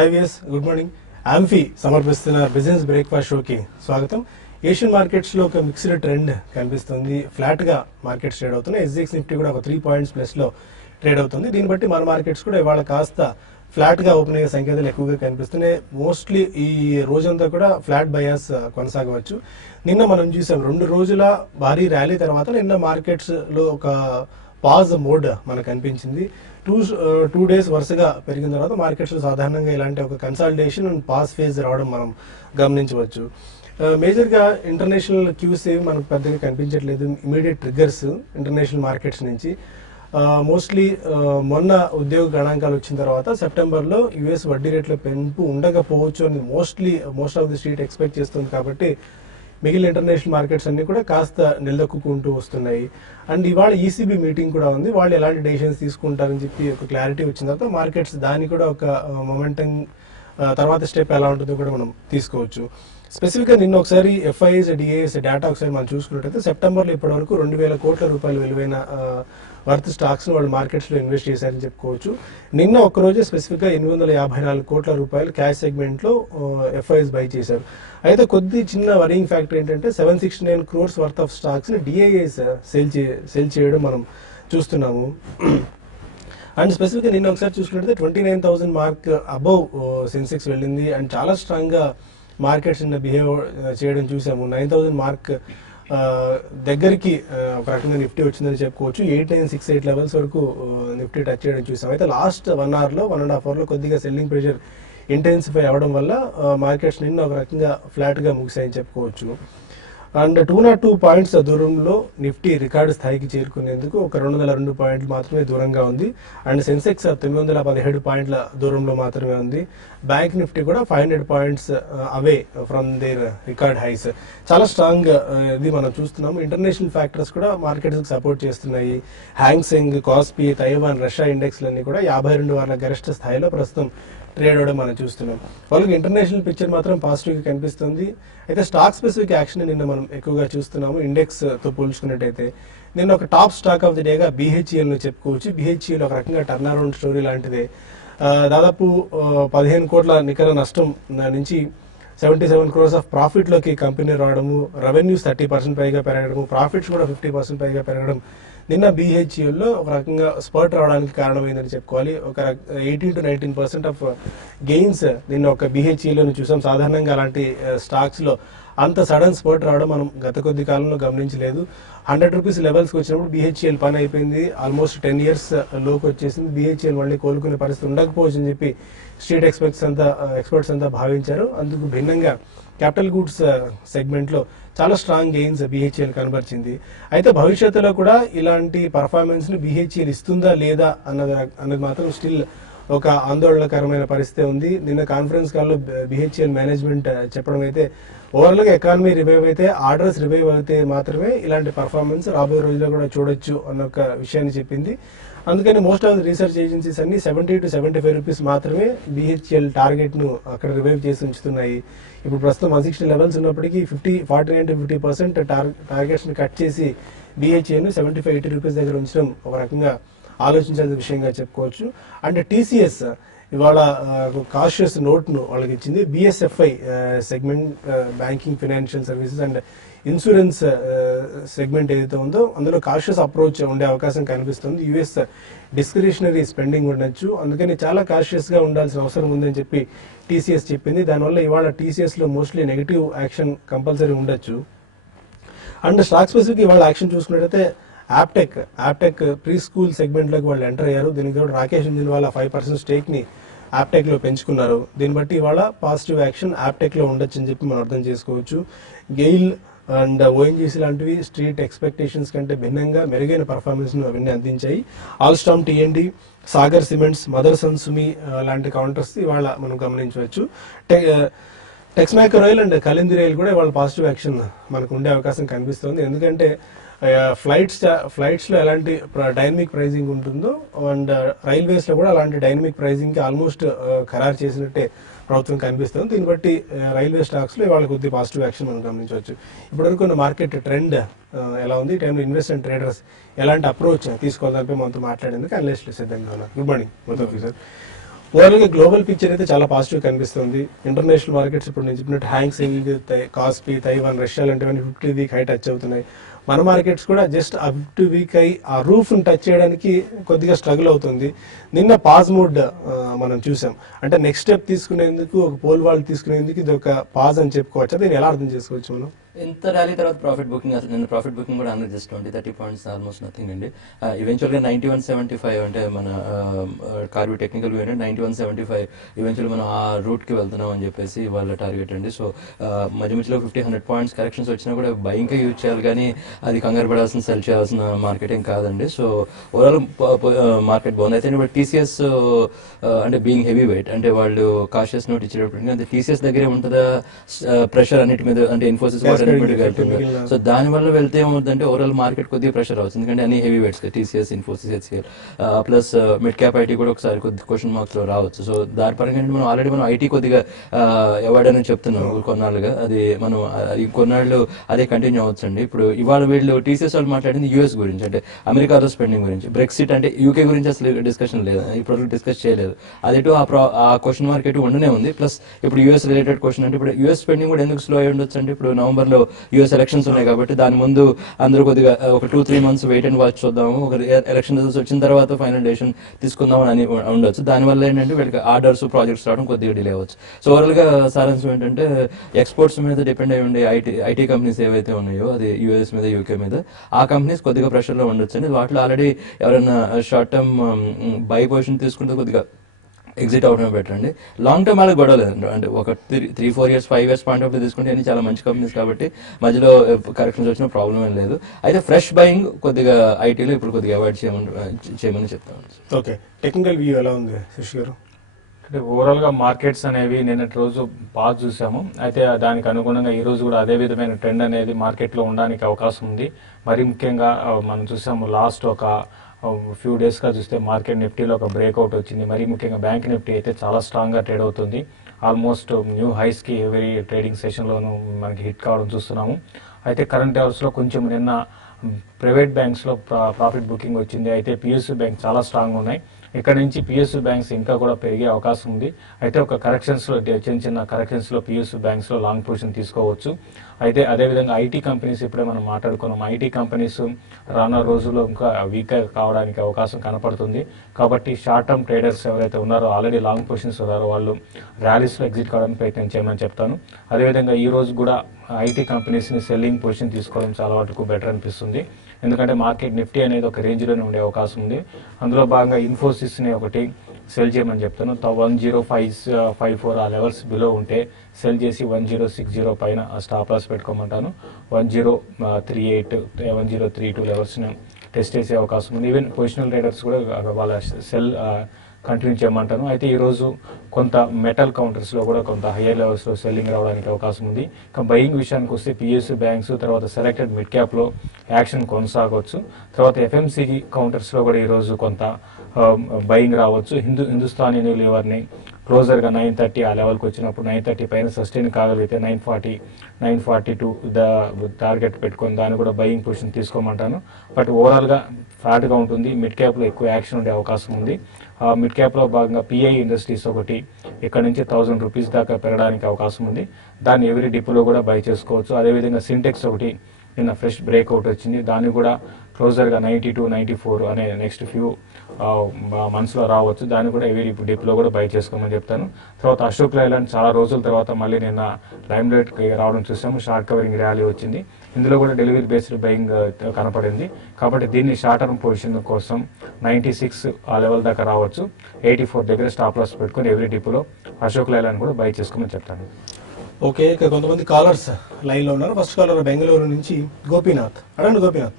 High viewers good morning. AMFI సమర్పిస్తున్న business breakfast షోకి స్వాగతం. ఏషియన్ మార్కెట్స్ లో ఒక మిక్స్డ్ ట్రెండ్ కనిపిస్తుంది. ఫ్లాట్ గా మార్కెట్స్ ట్రేడ్ అవుతున్నాయి. ఎస్జిఎక్స్ నిఫ్టీ కూడా ఒక 3 పాయింట్స్ ప్లస్ లో ట్రేడ్ అవుతుంది. దీన్ని బట్టి మన మార్కెట్స్ కూడా ఇవాళ కాస్త ఫ్లాట్ గా ఓపెన్ అయ్యే సంకేతాలు ఎక్కువగా కనిపిస్తున్నాయి. మోస్ట్లీ ఈ రోజంతా కూడా ఫ్లాట్ బయాస్ కొనసాగవచ్చు. నిన్న మనం చూసాం 2 రోజుల భారీ ర్యాలీ తర్వాత నిన్న మార్కెట్స్ లో ఒక పాజ్ మోడ్ మనకు కనిపించింది. టూ డేస్ వరుసగా పెరిగిన తర్వాత మార్కెట్స్ లో సాధారణంగా ఇలాంటి ఒక కన్సాలిడేషన్ అండ్ పాజ్ ఫేజ్ రావడం మనం గమనించవచ్చు. మేజర్ గా ఇంటర్నేషనల్ క్యూస్ ఏవి మనకు పెద్దగా కనిపించట్లేదు. ఇమీడియట్ ట్రిగ్గర్స్ ఇంటర్నేషనల్ మార్కెట్స్ నుంచి మోస్ట్లీ మొన్న ఉద్యోగ గణాంకాలు వచ్చిన తర్వాత సెప్టెంబర్ లో యుఎస్ వడ్డీ రేట్ల పెంపు ఉండకపోవచ్చు అని most of the street expect చేస్తుంది. కాబట్టి మిగిలిన ఇంటర్నేషనల్ మార్కెట్స్ అన్ని కూడా కాస్త నిలదొక్కుంటూ వస్తున్నాయి. అండ్ ఇవాళ ఈసీబీ మీటింగ్ కూడా ఉంది. వాళ్ళు ఎలాంటి డెసిషన్స్ తీసుకుంటారని చెప్పి ఒక క్లారిటీ వచ్చిన తర్వాత మార్కెట్స్ దాన్ని కూడా ఒక మొమెంటం తర్వాత స్టెప్ ఎలా ఉంటుందో కూడా మనం తీసుకోవచ్చు. స్పెసిఫిక్ గా నిన్న ఒకసారి ఎఫ్ఐఎస్ డిఏఎస్ డేటా ఒకసారి మనం చూసుకున్నట్టయితే సెప్టెంబర్ లో ఇప్పటి వరకు 2,000 కోట్ల రూపాయలు విలువైన వర్త్ స్టాక్స్ ని వాళ్ళు మార్కెట్స్ లో ఇన్వెస్ట్ చేశారని చెప్పుకోవచ్చు. నిన్న ఒక్కరోజే స్పెసిఫిక్ గా 854 కోట్ల రూపాయలు క్యాష్ సెగ్మెంట్ లో ఎఫ్ఐఎస్ బై చేశారు. అయితే కొద్ది చిన్న వరింగ్ ఫ్యాక్టర్ ఏంటంటే 769 crores వర్త్ ఆఫ్ స్టాక్స్ ని డిఐఎస్ సెల్ చేయడం మనం చూస్తున్నాము. అండ్ స్పెసిఫిక్ గా నిన్న ఒకసారి చూసుకున్నట్లయితే 29,000 మార్క్ అబౌవ్ సెన్సెక్స్ వెళ్ళింది. అండ్ చాలా స్ట్రాంగ్ గా మార్కెట్స్ బిహేవ్ చేయడం చూసాము. 9,000 మార్క్ దగ్గరికి ఒక రకంగా నిఫ్టీ వచ్చిందని చెప్పుకోవచ్చు. 8968 లెవెల్స్ వరకు నిఫ్టీ టచ్ చేయడం చూసాం. అయితే లాస్ట్ 1 hour లో 1.5 hour లో కొద్దిగా సెల్లింగ్ ప్రెషర్ ఇంటెన్సిఫై అవ్వడం వల్ల మార్కెట్స్ నిన్న ఒక రకంగా ఫ్లాట్ గా ముగిసాయని చెప్పుకోవచ్చు. అండ్ 202 పాయింట్స్ దూరంలో నిఫ్టీ రికార్డు స్థాయికి చేరుకునేందుకు ఒక 202 పాయింట్లు మాత్రమే దూరంగా ఉంది. అండ్ సెన్సెక్స్ 917 పాయింట్ల దూరంలో మాత్రమే ఉంది. బ్యాంక్ నిఫ్టీ కూడా 500 points away from their record highs. చాలా స్ట్రాంగ్ ఇది మనం చూస్తున్నాము. ఇంటర్నేషనల్ ఫ్యాక్టర్స్ కూడా మార్కెట్స్ సపోర్ట్ చేస్తున్నాయి. హ్యాంగ్సెంగ్, కాస్పీ, తైవాన్, రష్యా ఇండెక్స్లన్నీ కూడా 52 వారాల గరిష్ట స్థాయిలో ప్రస్తుతం ట్రేడ్ అవడం మనం చూస్తున్నాం. వాళ్ళకి ఇంటర్నేషనల్ పిక్చర్ మాత్రం పాజిటివ్ గా కనిపిస్తుంది. అయితే స్టాక్ స్పెసిఫిక్ యాక్షన్ నిన్న మనం ఎక్కువగా చూస్తున్నాము. ఇండెక్స్ తో పోల్చుకున్నట్టయితే నిన్న ఒక టాప్ స్టాక్ ఆఫ్ ది డేగా బిహెచ్ఈఎల్ ను చెప్పుకోవచ్చు. బిహెచ్ఈఎల్ ఒక రకంగా టర్న్ అరౌండ్ స్టోరీ లాంటిదే. దాదాపు 15 కోట్ల నికర నష్టం నుంచి 77 crores ఆఫ్ ప్రాఫిట్ లోకి కంపెనీ రావడము, రెవెన్యూస్ 30% పైగా పెరగడము, ప్రాఫిట్స్ కూడా 50% పైగా పెరగడం నిన్న బిహెచ్ఈఎల్ లో ఒక రకంగా స్పర్ట్ రావడానికి కారణమైందని చెప్పుకోవాలి. ఒక 18 to 19% ఆఫ్ గెయిన్స్ నిన్న ఒక బిహెచ్ఈఎల్ లో చూసాం. సాధారణంగా అలాంటి స్టాక్స్ లో అంత సడన్ స్పర్ట్ రావడం మనం గత కొద్ది కాలంలో గమనించలేదు. 100 రూపీస్ లెవెల్స్కి వచ్చినప్పుడు బిహెచ్ఈఎల్ పని అయిపోయింది. ఆల్మోస్ట్ 10 years లోకి వచ్చేసింది. బిహెచ్ఈఎల్ మళ్ళీ కోలుకునే పరిస్థితి ఉండకపోవచ్చు అని చెప్పి స్ట్రీట్ ఎక్స్పర్ట్స్ అంతా భావించారు. అందుకు భిన్నంగా క్యాపిటల్ గూడ్స్ సెగ్మెంట్ లో చాలా స్ట్రాంగ్ గెయిన్స్ బిహెచ్ఈఎల్ కనబరిచింది. అయితే భవిష్యత్తులో కూడా ఇలాంటి పర్ఫార్మెన్స్ ని బిహెచ్ఈఎల్ ఇస్తుందా లేదా అన్నది మాత్రం స్టిల్ ఒక ఆందోళనకరమైన పరిస్థితి ఉంది. నిన్న కాన్ఫరెన్స్ కాల్లో బిహెచ్ఈఎల్ మేనేజ్మెంట్ చెప్పడం అయితే ఓవరాల్ గా ఎకానమీ రివైవ్ అయితే, ఆర్డర్స్ రివైవ్ అయితే మాత్రమే ఇలాంటి పర్ఫార్మెన్స్ రాబోయే రోజుల్లో కూడా చూడొచ్చు అన్న ఒక విషయాన్ని చెప్పింది. అందుకని most of the research agencies అన్ని 70 to 75 రూపీస్ మాత్రమే బిహెచ్ఈఎల్ టార్గెట్ ను అక్కడ రివైవ్ చేసి ఉంచుతున్నాయి. ఇప్పుడు ప్రస్తుతం 160 లెవెల్స్ ఉన్నప్పటికీ 49 to 50% టార్గెట్స్ ని కట్ చేసి బిహెచ్ఈఎల్ ను 75-80 రూపీస్ దగ్గర ఉంచడం ఒక రకంగా ఆలోచించాల్సిన విషయంగా చెప్పుకోవచ్చు. అండ్ టీసీఎస్ ఇవాళ కాషియస్ నోట్ ను వాళ్ళకి ఇచ్చింది. BFSI segment, banking, financial services and insurance segment ఏదైతే ఉందో అందులో కాషియస్ అప్రోచ్ ఉండే అవకాశం కనిపిస్తుంది. యుఎస్ డిస్క్రిషనరీ స్పెండింగ్ ఉండొచ్చు, అందుకని చాలా కాషియస్ గా ఉండాల్సిన అవసరం ఉందని చెప్పి టీసీఎస్ చెప్పింది. దానివల్ల ఇవాళ టీసీఎస్ లో మోస్ట్లీ నెగిటివ్ యాక్షన్ కంపల్సరీ ఉండొచ్చు. అండ్ స్టాక్ స్పెసిఫిక్ ఇవాళ యాక్షన్ చూసుకున్నట్టయితే యాప్టెక్ ప్రీ స్కూల్ సెగ్మెంట్ లోకి వాళ్ళు ఎంటర్ అయ్యారు. దీనికి కూడా రాకేష్ ఇంజిన్వాలా 5% స్టేక్ ని యాప్టెక్ లో పెంచుకున్నారు. దీన్ని బట్టి ఇవాళ పాజిటివ్ యాక్షన్ యాప్టెక్ లో ఉండొచ్చు అని చెప్పి మనం అర్థం చేసుకోవచ్చు. గెయిల్ అండ్ ఓఎన్జీసీ లాంటివి స్ట్రీట్ ఎక్స్పెక్టేషన్స్ కంటే భిన్నంగా మెరుగైన పర్ఫార్మెన్స్ ను అవన్నీ అందించాయి. ఆల్స్టామ్, టీఎన్డి, సాగర్ సిమెంట్స్, మదర్సన్ సుమి లాంటి కౌంటర్స్ ఇవాళ మనం గమనించవచ్చు. టెక్స్మాక్ రాయల్ అండ్ కలింది రైల్ కూడా ఇవాళ పాజిటివ్ యాక్షన్ మనకు ఉండే అవకాశం కనిపిస్తుంది. ఎందుకంటే ఫ్లైట్స్ లో ఎలాంటి డైనమిక్ ప్రైజింగ్ ఉంటుందో అండ్ రైల్వేస్ లో కూడా అలాంటి డైనమిక్ ప్రైజింగ్ కి ఆల్మోస్ట్ ఖరారు చేసినట్టే ప్రభుత్వం కనిపిస్తుంది. దీన్ని బట్టి రైల్వే స్టాక్స్ లో ఇవాళ కొద్ది పాజిటివ్ యాక్షన్ మనం గమనించవచ్చు. ఇప్పటివరకు ఉన్న మార్కెట్ ట్రెండ్ ఎలా ఉంది, ఈ టైంలో ఇన్వెస్ట్మెంట్ ట్రేడర్స్ ఎలాంటి అప్రోచ్ తీసుకోవాలని మనతో మాట్లాడేందుకు అనలిస్టులు సిద్ధంగా ఉన్నారు. Good morning both of you sir. ఓవరాల్గా గ్లోబల్ పిక్చర్ అయితే చాలా పాజిటివ్ కనిపిస్తుంది. ఇంటర్నేషనల్ మార్కెట్స్ ఇప్పుడు నేను చెప్పినట్టు హ్యాంగ్సింగ్, కాస్పీ, తైవాన్, రష్యా లాంటివన్నీ 50 వీక్ హై టచ్ అవుతున్నాయి. మన మార్కెట్స్ కూడా జస్ట్ 50 వీక్ హై ఆ రూఫ్ టచ్ చేయడానికి కొద్దిగా స్ట్రగుల్ అవుతుంది. నిన్న పాజ్ మూడ్ మనం చూసాం. అంటే నెక్స్ట్ స్టెప్ తీసుకునేందుకు ఒక పోల్ వాల్ తీసుకునేందుకు ఇది ఒక పాజ్ అని చెప్పుకోవచ్చు. దీన్ని ఎలా అర్థం చేసుకోవచ్చు మనం? ఇంత ర్యాలీ తర్వాత ప్రాఫిట్ బుకింగ్, అసలు నేను ప్రాఫిట్ బుకింగ్ కూడా అన్నది జస్ట్ 20-30 పాయింట్స్, ఆల్మోస్ట్ నథింగ్ అండి. ఈవెన్చువల్గా 91.75 అంటే మన కార్బీ టెక్నికల్ వ్యూ 91.75 ఈవెన్చువల్ మనం ఆ రూట్కి వెళ్తున్నాం అని చెప్పేసి వాళ్ళ టార్గెట్ అండి. సో మధ్య మధ్యలో 50-100 పాయింట్స్ కరెక్షన్స్ వచ్చినా కూడా భయంగా యూజ్ చేయాలి, కానీ అది కంగారు పడాల్సిన, సెల్ చేయాల్సిన మార్కెట్ ఏం కాదండి. సో ఓవరాల్ మార్కెట్ బాగుంది. అయితే ఇప్పుడు టీసీఎస్ అంటే బీయింగ్ హెవీ వెయిట్, అంటే వాళ్ళు కాషియస్ నోట్ ఇచ్చేటప్పుడు అంటే టీసీఎస్ దగ్గరే ఉంటుందా ప్రెషర్ అన్నిటి మీద, అంటే ఇన్ఫోసిస్ సో దాని వల్ల వెళ్తే ఏమవుతుందంటే ఓవరాల్ మార్కెట్ కొద్దిగా ప్రెషర్ అవుతుంది, ఎందుకంటే అన్ని heavy weights TCS, Infosys, HCl plus mid cap IT కూడా ఒకసారి కొద్ది క్వశ్చన్ మార్క్స్ లో రావచ్చు. సో దాని పరంగా మనం ఆల్రెడీ మనం ఐటీ కొద్దిగా అవార్డ్ అని చెప్తున్నాం కొన్నాళ్ళుగా, అది మనం కొన్నాళ్ళు అదే కంటిన్యూ అవ్వచ్చు అండి. ఇప్పుడు ఇవాళ వీళ్ళు టీసీఎస్ వాళ్ళు మాట్లాడింది యూఎస్ గురించి, అంటే అమెరికాలో స్పెండింగ్ గురించి, బ్రెక్సిట్ అంటే యూకే గురించి అసలు డిస్కషన్ లేదు, ఇప్పుడు డిస్కస్ చేయలేదు. అదేటో ఆ క్వశ్చన్ మార్క్ ఎటు ఉండనే ఉంది. ప్లస్ ఇప్పుడు యూఎస్ రిలేటెడ్ క్వశ్చన్ అంటే ఇప్పుడు యూఎస్ స్పెండింగ్ కూడా ఎందుకు స్లో అయి ఉండొచ్చు అంటే ఇప్పుడు నవంబర్ లో యూఎస్ ఎలక్షన్స్ ఉన్నాయి కాబట్టి దాని ముందు అందరూ కొద్దిగా ఒక 2-3 months వెయిట్ అండ్ వాచ్ చూద్దాము, ఒక ఎలక్షన్ రిజల్ట్స్ వచ్చిన తర్వాత ఫైనల్ డెసిషన్ తీసుకుందాం అని ఉండొచ్చు. దానివల్ల ఏంటంటే వీళ్ళకి ఆర్డర్స్, ప్రాజెక్ట్స్ రావడం కొద్దిగా డిలే అవ్వచ్చు. సో ఓవరాల్ గా సారాంశం ఏంటంటే ఎక్స్పోర్ట్స్ మీద డిపెండ్ అయి ఉండే ఐటీ కంపెనీస్ ఏవైతే ఉన్నాయో, అది యూఎస్ మీద, యూకే మీద, ఆ కంపెనీస్ కొద్దిగా ప్రెషర్ లో ఉండొచ్చు అండి. వాటిలో ఆల్రెడీ ఎవరైనా షార్ట్ టర్మ్ బై పొజిషన్ తీసుకుంటే కొద్దిగా ఎగ్జిట్ అవడమే బెటర్ అండి. లాంగ్ టర్మ్ వాళ్ళకి గొడవ లేదండి, అంటే ఒక 3-4 years 5 years point of view తీసుకుంటే అన్ని చాలా మంచి కంపెనీస్ కాబట్టి మధ్యలో కరెక్షన్స్ వచ్చిన ప్రాబ్లం ఏం లేదు. అయితే ఫ్రెష్ బయింగ్ కొద్దిగా ఐటీలో ఇప్పుడు కొద్దిగా అవాయిడ్ చేయమని చెప్తాను. ఓకే, టెక్నికల్ వ్యూ ఎలా ఉంది శశి గారు? అంటే ఓవరాల్ గా మార్కెట్స్ అనేవి నిన్నటి రోజు పాజ్ చూసాము. అయితే దానికి అనుగుణంగా ఈ రోజు కూడా అదే విధమైన ట్రెండ్ అనేది మార్కెట్ లో ఉండడానికి అవకాశం ఉంది. మరి ముఖ్యంగా మనం చూసాము లాస్ట్ ఒక ఫ్యూ డేస్గా చూస్తే మార్కెట్ నిఫ్టీలో ఒక బ్రేక్అవుట్ వచ్చింది. మరీ ముఖ్యంగా బ్యాంక్ నిఫ్టీ అయితే చాలా స్ట్రాంగ్గా ట్రేడ్ అవుతుంది. ఆల్మోస్ట్ న్యూ హైస్కి ఎవరీ ట్రేడింగ్ సెషన్లోనూ మనకి హిట్ కావడం చూస్తున్నాము. అయితే కరెంట్ అవర్స్లో కొంచెం నిన్న ప్రైవేట్ బ్యాంక్స్లో ప్రాఫిట్ బుకింగ్ వచ్చింది. అయితే పిఎస్యూ బ్యాంక్ చాలా స్ట్రాంగ్ ఉన్నాయి. ఇక్కడ నుంచి పిఎస్యూ బ్యాంక్స్ ఇంకా కూడా పెరిగే అవకాశం ఉంది. అయితే ఒక కరెక్షన్స్లో చిన్న కరెక్షన్స్లో పిఎస్యూ బ్యాంక్స్లో లాంగ్ పొజిషన్ తీసుకోవచ్చు. అయితే అదేవిధంగా ఐటీ కంపెనీస్ ఇప్పుడే మనం మాట్లాడుకున్నాం. ఐటీ కంపెనీస్ రానున్న రోజుల్లో ఇంకా వీక్ కావడానికి అవకాశం కనపడుతుంది. కాబట్టి షార్ట్ టర్మ్ ట్రేడర్స్ ఎవరైతే ఉన్నారో, ఆల్రెడీ లాంగ్ పొజిషన్స్ ఉన్నారో, వాళ్ళు ర్యాలీస్లో ఎగ్జిట్ కావడానికి ప్రయత్నం చేయమని చెప్తాను. అదేవిధంగా ఈ రోజు కూడా ఐటీ కంపెనీస్ని సెల్లింగ్ పొజిషన్ తీసుకోవడం చాలా వరకు బెటర్ అనిపిస్తుంది. ఎందుకంటే మార్కెట్ నిఫ్టీ అనేది ఒక రేంజ్లోనే ఉండే అవకాశం ఉంది. అందులో భాగంగా ఇన్ఫోసిస్ని ఒకటి సెల్ చేయమని చెప్తాను. 10554 ఆ లెవెల్స్ బిలో ఉంటే సెల్ చేసి 1060 పైన స్టాప్ లాస్ పెట్టుకోమంటాను. 1038, 1032 లెవెల్స్ని టెస్ట్ చేసే అవకాశం ఉంది. ఈవెన్ పొజిషనల్ ట్రేడర్స్ కూడా వాళ్ళ సెల్ కంటిన్యూ చేయమంటాను. అయితే ఈరోజు కొంత మెటల్ కౌంటర్స్లో కూడా కొంత హయ్యర్ లెవెల్స్లో సెల్లింగ్ రావడానికి అవకాశం ఉంది. ఇంకా బయింగ్ విషయానికి వస్తే పిఎస్యూ బ్యాంక్స్, తర్వాత సెలెక్టెడ్ మిడ్ క్యాప్లో యాక్షన్ కొనసాగవచ్చు. తర్వాత ఎఫ్ఎంసీజీ కౌంటర్స్లో కూడా ఈరోజు కొంత బయింగ్ రావచ్చు. హిందుస్థాన్ యూనిలివర్ని క్లోజర్గా 930 ఆ లెవెల్కి వచ్చినప్పుడు 930 పైన సస్టైన్ కాగలిగితే 940, 942 టార్గెట్ పెట్టుకొని దాన్ని కూడా బయింగ్ పొజిషన్ తీసుకోమంటాను. బట్ ఓవరాల్గా ఫ్లాట్గా ఉంటుంది. మిడ్ క్యాప్లో ఎక్కువ యాక్షన్ ఉండే అవకాశం ఉంది. మిడ్ క్యాప్లో భాగంగా పిఐ ఇండస్ట్రీస్ ఒకటి ఇక్కడ నుంచి 1000 రూపీస్ దాకా పెరగడానికి అవకాశం ఉంది. దాన్ని ఎవరీ డిప్లో కూడా బై చేసుకోవచ్చు. అదేవిధంగా సింటెక్స్ ఒకటి నిన్న ఫ్రెష్ బ్రేక్అవుట్ వచ్చింది. దాన్ని కూడా క్లోజర్గా 92, 94 అనే నెక్స్ట్ ఫ్యూ మంత్స్లో రావచ్చు. దాన్ని కూడా ఎవరీ డిప్లో కూడా బై చేసుకోమని చెప్తాను. తర్వాత అశోక్ లైలాండ్ చాలా రోజుల తర్వాత మళ్ళీ నిన్న లైమ్ లైట్కి రావడం చూసాము. షార్ట్ కవరింగ్ ర్యాలీ వచ్చింది. ఇందులో కూడా డెలివరీ బేస్డ్ బయింగ్ కనపడింది. కాబట్టి దీన్ని షార్ట్ టర్మ్ పొజిషన్ కోసం 96 ఆ లెవెల్ దాకా రావచ్చు. 84 దగ్గర స్టాప్ లాస్ పెట్టుకుని ఎవరీ డిప్లో అశోక్ లైలాండ్ కూడా బై చేసుకోమని చెప్తాను. ఓకే, ఇక్కడ కొంతమంది కాలర్స్ లైన్లో ఉన్నారు. ఫస్ట్ కాలర్ బెంగళూరు నుంచి గోపీనాథ్. అడగండి గోపీనాథ్.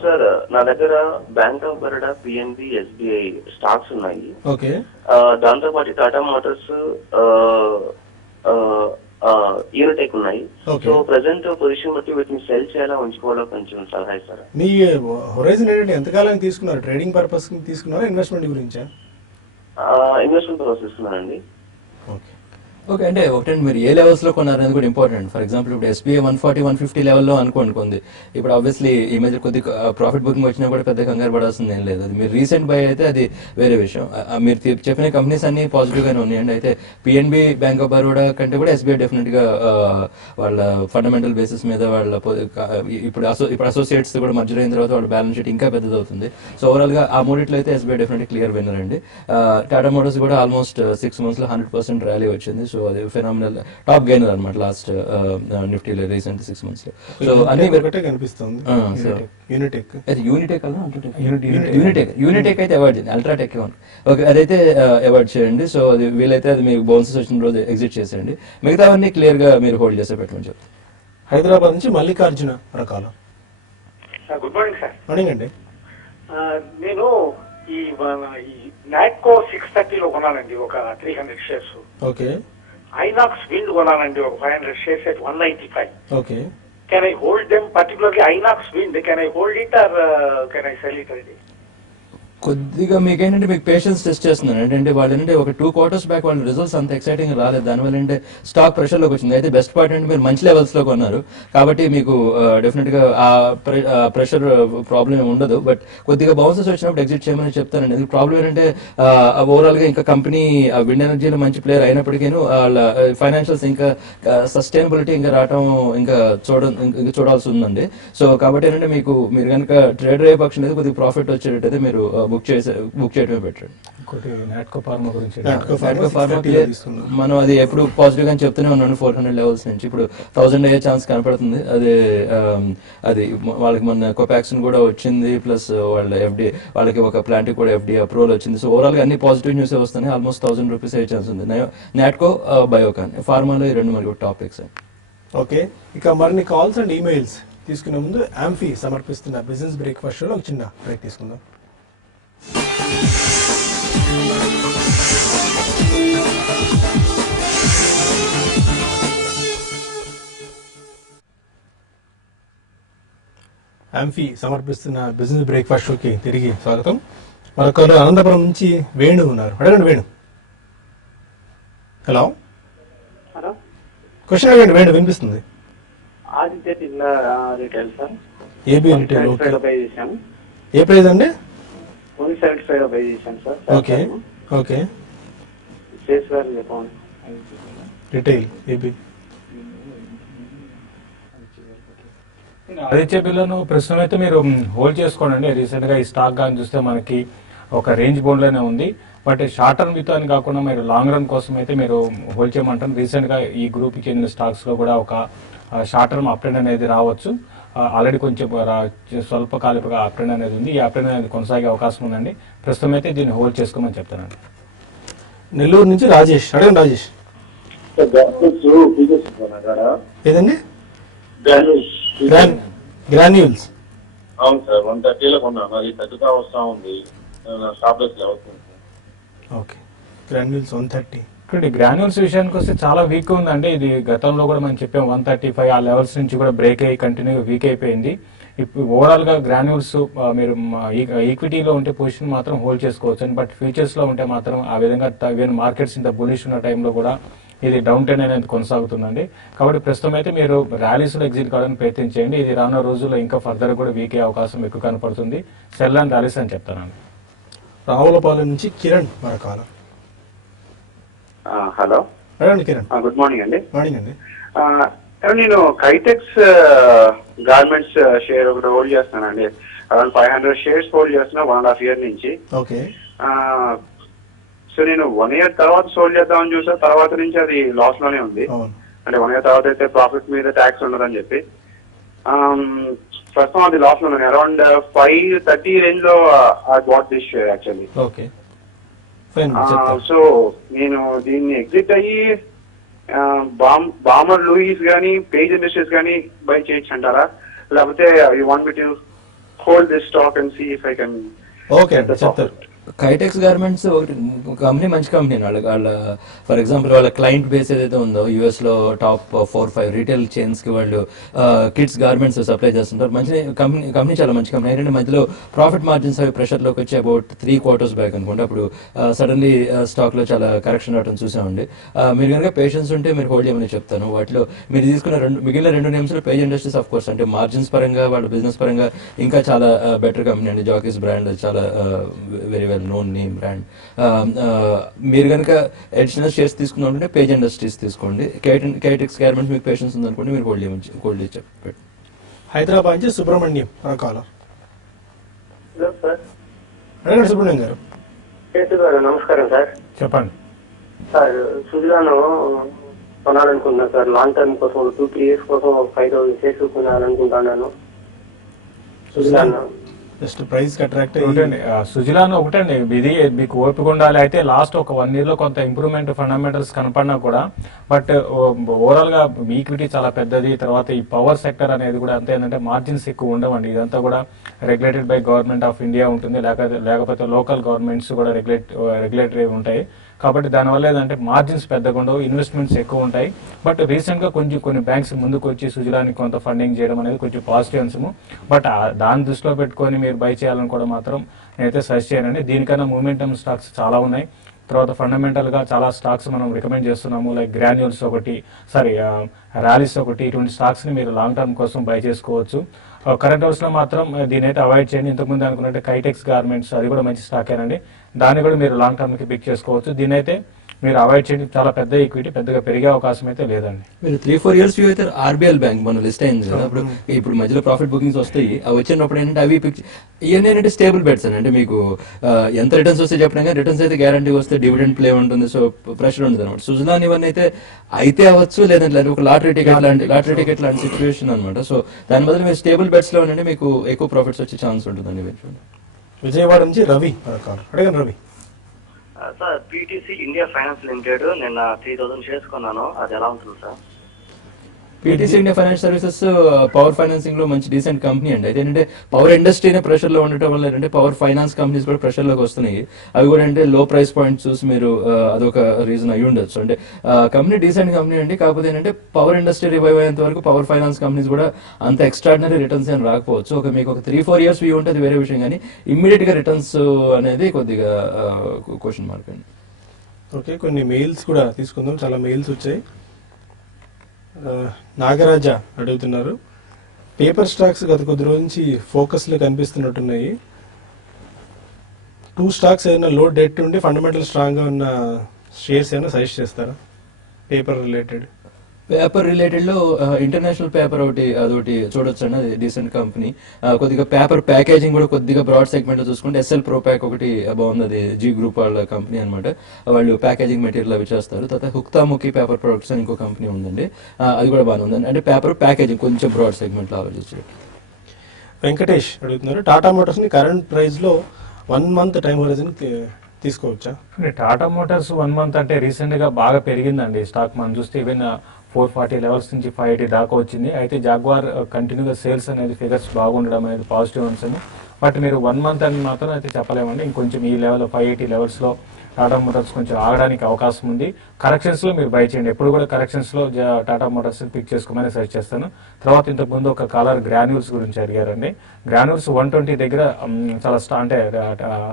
సార్, నా దగ్గర bank of Baroda, PNB, SBI stocks ఉన్నాయి. ఓకే, దాంతో పాటు టాటా మోటార్స్, యూనిటెక్ ఉన్నాయి. సో ప్రెసెంట్ పొజిషన్ బట్టి వీటిని సెల్ చేయాలా, ఉంచుకోవాలా, కొంచెం సలహా ఇస్తారా? మీ హొరైజన్ ఏంటంటే ఎంతకాలం తీసుకున్నారు? ట్రేడింగ్ పర్పస్ తీసుకున్నారా, ఇన్వెస్ట్మెంట్ గురించా? ఇన్వెస్ట్మెంట్ పర్పస్ తీసుకున్నానండి. ఓకే, ఓకే, అంటే ఒకటండి మీరు ఏ లెవెల్స్ లో కొన్నారనేది కూడా ఇంపార్టెంట్. ఫర్ ఎగ్జాంపుల్ ఇప్పుడు SBI 140, 150 లెవెల్లో అనుకోండి. ఇప్పుడు ఆబ్వియస్లీ ఈ మధ్య కొద్దిగా ప్రాఫిట్ బుకింగ్ వచ్చినా కూడా పెద్ద కంగారు పడాల్సింది ఏం లేదు. అది మీరు రీసెంట్ బై అయితే అది వేరే విషయం. మీరు చెప్పిన కంపెనీస్ అన్ని పాజిటివ్ గానే ఉన్నాయండి. అయితే PNB, బ్యాంక్ ఆఫ్ బరోడా కంటే కూడా SBI డెఫినెట్ గా వాళ్ళ ఫండమెంటల్ బేసిస్ మీద వాళ్ళ ఇప్పుడు అసోసియేట్స్ కూడా మర్జర్ అయిన తర్వాత వాళ్ళ బ్యాలెన్స్ షీట్ ఇంకా పెద్దదవుతుంది. సో ఓవరాల్ గా ఆ మూడిట్లో అయితే SBI డెఫినెట్ క్లియర్ విన్నర్ అండి. టాటా మోటార్స్ కూడా ఆల్మోస్ట్ 6 months లో 100% ర్యాలీ వచ్చింది. సో అది ఫెనామినల్ టాప్ గెయినర్ అనమాట లాస్ట్ నిఫ్టీలో రీసెంట్ 6 months లో. సో అన్ని ఒకటే కనిపిస్తుంది. యూనిటెక్ యూనిటెక్ అయితే అవాయిడ్ చేయండి. అల్ట్రాటెక్ ఓకే, అదైతే అవాయిడ్ చేయండి. సో అది వీలైతే అది మీకు బౌన్సెస్ వచ్చిన రోజు ఎగ్జిట్ చేసేయండి. మిగతావన్నీ క్లియర్ గా మీరు హోల్డ్ చేసే పెట్టమని చెప్తారు. హైదరాబాద్ నుంచి మల్లికార్జున రకాల. Good morning sir. మార్నింగ్ అండి. నేను ఈ నాట్కో 630లో కొన్నానండి ఒక 300 షేర్స్. ఓకే. ఐనాక్స్ విండ్ కొన్నానండి ఒక 500 shares at 195. Okay. Can I hold them, particularly Inox Wind? Can I hold it or can I sell it already? కొద్దిగా మీకేంటంటే మీకు పేషెన్స్ టెస్ట్ చేస్తున్నాను. ఏంటంటే వాళ్ళు ఏంటంటే ఒక 2 quarters బ్యాక్ వాళ్ళ రిజల్ట్స్ అంత ఎక్సైటింగ్ రాలేదు. దానివల్ల ఏంటంటే స్టాక్ ప్రెషర్ లోకి వచ్చింది. అయితే బెస్ట్ పార్ట్ అంటే మీరు మంచి లెవెల్స్ లో కొన్నారు కాబట్టి మీకు డెఫినెట్ గా ఆ ప్రెషర్ ప్రాబ్లం ఏమి ఉండదు. బట్ కొద్దిగా బౌన్సెస్ వచ్చినప్పుడు ఎగ్జిట్ చేయమని చెప్తానండి. ఎందుకు ప్రాబ్లం ఏంటంటే ఓవరాల్ గా ఇంకా కంపెనీ విండ్ ఎనర్జీలో మంచి ప్లేయర్ అయినప్పటికీ వాళ్ళ ఫైనాన్షియల్స్ ఇంకా సస్టైనబిలిటీ ఇంకా రావడం ఇంకా చూడాల్సి ఉందండి. సో కాబట్టి ఏంటంటే మీరు కనుక ట్రేడర్ అయ్యే పక్షం అయితే కొద్దిగా ప్రాఫిట్ వచ్చేటట్టయితే మీరు బుక్ చేయడమే బెటర్. నాట్కో ఫార్మా గురించి మనం అది ఎప్పుడు పాజిటివ్ గా చెప్తూనే ఉన్నాను 400 లెవెల్స్ నుంచి. ఇప్పుడు 1000 అయ్యే ఛాన్స్ కనపడుతుంది. అది వాళ్ళకి మన కోపాక్సిన్ కూడా వచ్చింది. ప్లస్ వాళ్ళకి ఒక ప్లాంట్ కూడా FD అప్రూవల్ వచ్చింది. సో ఓవరాల్ గా అన్ని పాజిటివ్ న్యూస్ వస్తున్నాయి. ఆల్మోస్ట్ 1000 రూపీస్ అయ్యే ఛాన్స్ ఉంది. నాట్కో, బయోకాన్, ఫార్మాలో ఈ 2 మరి టాపిక్స్. ఓకే, ఇక మరిన్ని కాల్స్ అండ్ ఈమెయిల్స్ తీసుకునే ముందు ఆంఫీ సమర్పిస్తున్న బిజినెస్ బ్రేక్ఫాస్ట్ షోలో ఒక చిన్న బ్రేక్ తీసుకుందాం. ఆంఫీ సమర్పిస్తున్న బిజినెస్ బ్రేక్ఫాస్ట్ షోకి తిరిగి స్వాగతం. మరొకరు అనంతపురం నుంచి వేణు ఉన్నారు. అడగండి వేణు. హలో. హలో, క్వశ్చన్ అడగండి వేణు, వినిపిస్తుంది. Aditya retail sir. AB retail. Okay. Pay చేశాను. ఏ ప్రైస్ అండి? 175 పే చేశాను sir. Okay. Okay. Shares value account retail AB. Aditya బిర్లాను ప్రస్తుతం అయితే మీరు హోల్డ్ చేసుకోండి. రీసెంట్ గా ఈ స్టాక్ కానీ చూస్తే మనకి ఒక రేంజ్ బౌండ్ లోనే ఉంది. బట్ షార్ట్ టర్మ్ విత్ అని కాకుండా మీరు లాంగ్ రన్ కోసం అయితే మీరు హోల్డ్ చేయమంటారు. రీసెంట్ గా ఈ గ్రూప్ కి చెందిన స్టాక్స్ లో కూడా ఒక షార్ట్ టర్మ్ అప్ ట్రెండ్ అనేది రావచ్చు. ఆల్రెడీ కొంచెం స్వల్పకాలిక అప్ ట్రెండ్ అనేది ఉంది. ఈ అప్ ట్రెండ్ అనేది కొనసాగే అవకాశం ఉందండి. ప్రస్తుతం అయితే దీన్ని హోల్డ్ చేసుకోమని చెప్తానండి. నెల్లూరు నుంచి రాజేష్. అడగండి రాజేష్. ఏదండి? గ్రాన్యూల్స్. అవును సార్, 130లో కొన్నాను. అది తగ్గుతా వస్తా ఉంది. స్టాప్ లాస్ అవుతుంది. ఓకే. గ్రాన్యూల్స్ 130. ఇక్కడ గ్రాన్యూల్స్ విషయానికి వస్తే చాలా వీక్ ఉందండి. ఇది గతంలో కూడా మనం చెప్పాం 135 ఆ లెవెల్స్ నుంచి కూడా బ్రేక్ అయ్యి కంటిన్యూగా వీక్ అయిపోయింది. ఇప్పుడు ఓవరాల్ గా గ్రాన్యూల్స్ మీరు ఈక్విటీలో ఉంటే పొజిషన్ మాత్రం హోల్డ్ చేసుకోవచ్చు. బట్ ఫ్యూచర్స్ లో ఉంటే మాత్రం ఆ విధంగా మార్కెట్స్ ఇంత బులిష్ ఉన్న టైంలో కూడా ఇది డౌన్ ట్రెండ్ అనేది కొనసాగుతుందండి. కాబట్టి ప్రస్తుతం అయితే మీరు ర్యాలీస్ లో ఎగ్జిట్ కావడానికి ప్రయత్నించండి. ఇది రానున్న రోజుల్లో ఇంకా ఫర్దర్ కూడా వీక్ అయ్యే అవకాశం ఎక్కువ కనపడుతుంది. సెల్ అండ్ ర్యాలీస్ అని చెప్తానండి. రావులపాలెం నుంచి కిరణ్ మరొకాల. హలో. అడగండి కిరణ్. గుడ్ మార్నింగ్ అండి. మార్నింగ్ అండి. నేను కైటెక్స్ గార్మెంట్స్ షేర్ ఒకటి హోల్డ్ చేస్తానండి. అరౌండ్ 500 షేర్స్ హోల్డ్ చేస్తున్నా 1.5 year నుంచి. ఓకే. సో నేను 1 year తర్వాత సోల్డ్ చేద్దామని చూసా. తర్వాత నుంచి అది లాస్ లోనే ఉంది. అంటే 1 year తర్వాత అయితే ప్రాఫిట్ మీద ట్యాక్స్ ఉండదని చెప్పి ప్రస్తుతం అది లాస్ లో ఉంది. అరౌండ్ 530 రేంజ్ లో I bought this share actually. Okay. So నేను దీన్ని ఎగ్జిట్ అయ్యి బామర్ లూయిస్ గానీ పేజ్ ఇండస్ట్రీస్ గానీ బై చేయొచ్చు అంటారా? లేకపోతే you want me to hold this stock and see if I can. Okay అండి, చెప్తారు కైటెక్స్ గార్మెంట్స్ కంపెనీ మంచి కంపెనీ. వాళ్ళ ఫర్ ఎగ్జాంపుల్ వాళ్ళ క్లయింట్ బేస్ ఏదైతే ఉందో యూఎస్ లో టాప్ 4-5 రీటైల్ చైన్స్ కి వాళ్ళు కిడ్స్ గార్మెంట్స్ సప్లై చేస్తుంటారు. మంచి కంపెనీ చాలా మంచి కంపెనీ. ఏంటంటే మధ్యలో ప్రాఫిట్ మార్జిన్స్ అవి ప్రెషర్ లోకి వచ్చి అబౌట్ 3 quarters బ్యాక్ అనుకుంటే అప్పుడు సడన్లీ స్టాక్ లో చాలా కరెక్షన్ రావడం చూసామండి. మీరు కనుక పేషెన్స్ ఉంటే మీరు హోల్డ్ చేయమని చెప్తాను. వాటిలో మీరు తీసుకున్న మిగిలిన 2 names లో పేజ్ ఇండస్ట్రీస్ ఆఫ్ కోర్స్ అంటే మార్జిన్స్ పరంగా వాళ్ళ బిజినెస్ పరంగా ఇంకా చాలా బెటర్ కంపెనీ అండి. జాకీస్ బ్రాండ్ చాలా very well known name brand. మీరు కనుక అడిషనల్ షేర్స్ తీసుకున్నారంటే పేజ్ ఇండస్ట్రీస్ తీసుకోండి. కైటెక్స్ గార్మెంట్స్ మీకు పేషెన్స్ ఉందనుకోండి మీరు హోల్డ్ చెప్పండి. హైదరాబాద్ నుంచి సుబ్రహ్మణ్యం కాలర్. Hello sir. అడగండి సుబ్రహ్మణ్యం గారు. కేసు గారు నమస్కారం సార్. చెప్పండి సార్ సుజలాను కొనాలనుకుంటున్నాను సార్. లాంగ్ టర్మ్ కోసం 2-3 years కోసం 5,000 షేర్స్ కొనాలనుకుంటున్నాను. సుజలాను జస్ట్ ప్రైస్ అట్రాక్ట్ ఒకటండి సుజలాన్ ఒకటండి. ఇది మీకు ఓపిక ఉండాలి. అయితే లాస్ట్ ఒక 1 year లో కొంత ఇంప్రూవ్మెంట్ ఫండమెంటల్స్ కనపడినా కూడా బట్ ఓవరాల్ గా ఈక్విటీ చాలా పెద్దది. తర్వాత ఈ పవర్ సెక్టర్ అనేది కూడా అంతే ఏంటంటే మార్జిన్స్ ఎక్కువ ఉండవండి. ఇదంతా కూడా regulated by government of India ఉంటుంది, లేకపోతే లోకల్ గవర్నమెంట్స్ కూడా రెగ్యులేటరీ ఉంటాయి. కాబట్టి దానివల్ల ఏంటంటే మార్జిన్స్ పెద్దగా ఉండవు, ఇన్వెస్ట్మెంట్స్ ఎక్కువ ఉంటాయి. బట్ రీసెంట్ గా కొన్ని బ్యాంక్స్ ముందుకు వచ్చి సుజలానికి కొంత ఫండింగ్ చేయడం అనేది కొంచెం పాజిటివ్ అంశము. బట్ దాన్ని దృష్టిలో పెట్టుకొని మీరు బై చేయాలని కూడా మాత్రం నేనైతే సజెస్ట్ చేయనండి. దీనికన్నా మూమెంటమ్ స్టాక్స్ చాలా ఉన్నాయి. తర్వాత ఫండమెంటల్ గా చాలా స్టాక్స్ మనం రికమెండ్ చేస్తున్నాము. లైక్ గ్రాన్యూల్స్ ఒకటి, ర్యాలీస్ ఒకటి, ఇటువంటి స్టాక్స్ ని మీరు లాంగ్ టర్మ్ కోసం బై చేసుకోవచ్చు. కరెంట్ అవర్స్ లో మాత్రం దీని అయితే అవాయిడ్ చేయండి. ఇంతకుముందు అనుకున్నట్టే కైటెక్స్ గార్మెంట్స్ అది కూడా మంచి స్టాకేనండి. దాన్ని కూడా మీరు లాంగ్ టర్మ్ కి పిక్ చేసుకోవచ్చు. దీని అయితే మీరు అవాయిడ్ చేయండి. చాలా పెద్ద ఈక్విటీ, పెద్దగా పెరిగే అవకాశం అయితే లేదండి. మీరు 3-4 years వ్యూ అయితే ఆర్బీఎల్ బ్యాంక్ మన లిస్ట్ అయింది కదా. ఇప్పుడు మధ్యలో ప్రాఫిట్ బుకింగ్స్ వస్తాయి. అవి వచ్చినప్పుడు ఏంటంటే అవి ఇవన్నీ ఏంటంటే స్టేబుల్ బెట్స్ అండి. అంటే మీకు ఎంత రిటర్న్స్ వస్తే చెప్పినా రిటర్న్స్ అయితే గ్యారంటీ వస్తే డివిడెండ్ ప్లే ఉంటుంది. సో ప్రెషర్ ఉంటుంది అనమాట. సుజలాన్ ఇవన్నీ అయితే అవ్వచ్చు, లేదంటే ఒక లాటరీ టికెట్ లాంటి సిచ్యువేషన్ అనమాట. సో దాని బదులు మీరు స్టేబుల్ బెట్స్ లో ఉంటే మీకు ఎక్కువ ప్రాఫిట్స్ వచ్చే ఛాన్స్ ఉంటుందండి. విజయవాడ నుంచి రవి అడగండి Ravi. Sir PTC India finance limited నిన్న 3,000 షేర్స్ కొన్నాను. అది ఎలా ఉంటుంది sir? PTC India finance services power financing లో మంచి డీసెంట్ కంపెనీ అండి. అయితే ఏంటంటే పవర్ ఇండస్ట్రీనే ప్రెషర్ లో ఉండటం వల్ల ఏంటంటే పవర్ ఫైనాన్స్ కంపెనీస్ కూడా ప్రెషర్ లోకి వస్తున్నాయి. అవి కూడా అంటే లో ప్రైస్ పాయింట్ చూసి మీరు అదొక రీజన్ అయి ఉండొచ్చు. అంటే కంపెనీ డీసెంట్ కంపెనీ అండి. కాకపోతే ఏంటంటే పవర్ ఇండస్ట్రీ రివైవ్ అయ్యేంత వరకు పవర్ ఫైనాన్స్ కంపెనీస్ కూడా అంత ఎక్స్ట్రాడినరీ రిటర్న్స్ ఏం రాకపోవచ్చు. మీకు ఒక 3-4 years వ్యూ ఉంటుంది వేరే విషయం, కానీ ఇమ్మీడియట్ గా రిటర్న్స్ అనేది కొద్దిగా క్వశ్చన్ మార్క్ అండి. ఓకే, కొన్ని మెయిల్స్ కూడా తీసుకుందాం. చాలా మెయిల్స్ వచ్చాయి. నాగరాజ అడుగుతున్నారు, పేపర్ స్టాక్స్ గత కొద్ది రోజు నుంచి ఫోకస్లో కనిపిస్తున్నట్టున్నాయి. 2 stocks ఏదైనా లో డెట్ ఉండి ఫండమెంటల్ స్ట్రాంగ్గా ఉన్న షేర్స్ ఏమైనా సజెస్ట్ చేస్తారా పేపర్ రిలేటెడ్? పేపర్ రిలేటెడ్ లో ఇంటర్నేషనల్ పేపర్ అదొకటి చూడొచ్చు అండి. అది డీసెంట్ కంపెనీ. కొద్దిగా పేపర్ ప్యాకేజింగ్ కూడా కొద్దిగా బ్రాడ్ సెగ్మెంట్ లో చూసుకుంటే ఎస్ఎల్ ప్రో ప్యాక్ ఒకటి బాగుంది. అది జీ గ్రూప్ వాళ్ళ కంపెనీ అనమాట. వాళ్ళు ప్యాకేజింగ్ మెటీరియల్ అవి చేస్తారు. తర్వాత హుక్తాముఖి పేపర్ ప్రొడక్ట్స్ అని ఇంకో కంపెనీ ఉందండి. అది కూడా బాగానే ఉందండి. అంటే పేపర్ ప్యాకేజింగ్ కొంచెం బ్రాడ్ సెగ్మెంట్ లో ఆలోచించారు. వెంకటేష్ అడుగుతున్నారు, టాటా మోటార్స్ ని కరెంట్ ప్రైస్ లో 1 month టైం హోరిజన్ తీసుకోవచ్చా? టాటా మోటార్స్ 1 month అంటే రీసెంట్ గా బాగా పెరిగిందండి స్టాక్. మనం చూస్తే ఈవెన్ 440 లెవెల్స్ నుంచి 580 దాకా వచ్చింది. అయితే జాగ్వార్ కంటిన్యూగా సేల్స్ అనేది ఫిగర్స్ బాగుండడం అనేది పాజిటివ్ అంశం. బట్ మీరు 1 month అని మాత్రం అయితే చెప్పలేమండి. ఇంకొంచెం ఈ లెవెల్ 580 లెవెల్స్ లో టాటా మోటార్స్ కొంచెం ఆగడానికి అవకాశం ఉంది. కరెక్షన్స్ లో మీరు బై చేయండి. ఎప్పుడు కూడా కరెక్షన్స్ లో టాటా మోటార్స్ పిక్ చేసుకోమని సజెస్ట్ చేస్తాను. తర్వాత ఇంతకు ముందు ఒక కాలర్ గ్రాన్యూల్స్ గురించి అడిగారండి. గ్రాన్యూల్స్ 120 దగ్గర చాలా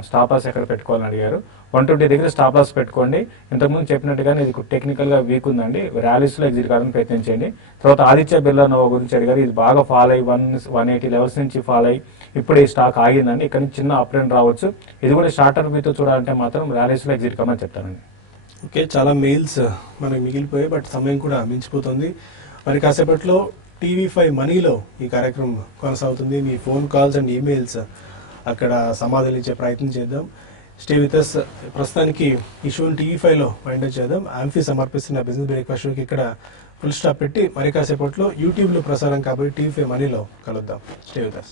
స్టాప్ లాస్ ఎక్కడ పెట్టుకోవాలని అడిగారు. 120 దగ్గర స్టాప్ లాస్ పెట్టుకోండి. ఇంతకుముందు చెప్పినట్టుగానే ఇది టెక్నికల్ గా వీక్ ఉందండి. ర్యాలీస్ లో ఎగ్జిట్ కావడానికి ప్రయత్నించండి. తర్వాత ఆదిత్య బిర్లా నోవా గురించి అడిగారు. ఇది బాగా ఫాల్ అయ్యి 180 లెవెల్స్ నుంచి ఫాల్ అయ్యి ఇప్పుడు ఈ స్టాక్ ఆగిందండి. ఇక్కడ నుంచి చిన్న అప్ ట్రెండ్ రావచ్చు. ఇది కూడా షార్ట్ టర్మ్ మీతో చూడాలంటే మాత్రం ర్యాలీస్ లో ఎగ్జిట్ కామని చెప్తానండి. ఓకే, చాలా మెయిల్స్ మనకి మిగిలిపోయాయి, బట్ సమయం కూడా మించిపోతుంది. మరి కాసేపట్లో TV5 మనీలో ఈ కార్యక్రమం కొనసాగుతుంది. మీ ఫోన్ కాల్స్ అండ్ ఈమెయిల్స్ అక్కడ సమాధానం ఇచ్చే ప్రయత్నం చేద్దాం. Stay with us. ప్రస్తుతానికి ఈ షోని TV5లో వైండ్ అప్ చేద్దాం. ఆంఫీ సమర్పిస్తున్న బిజినెస్ బ్రేక్ఫాస్ట్ షోకి ఇక్కడ ఫుల్ స్టాప్ పెట్టి మరి కాసేపట్లో యూట్యూబ్లో ప్రసారం కాబట్టి TV5 మనీలో కలుద్దాం. Stay with us.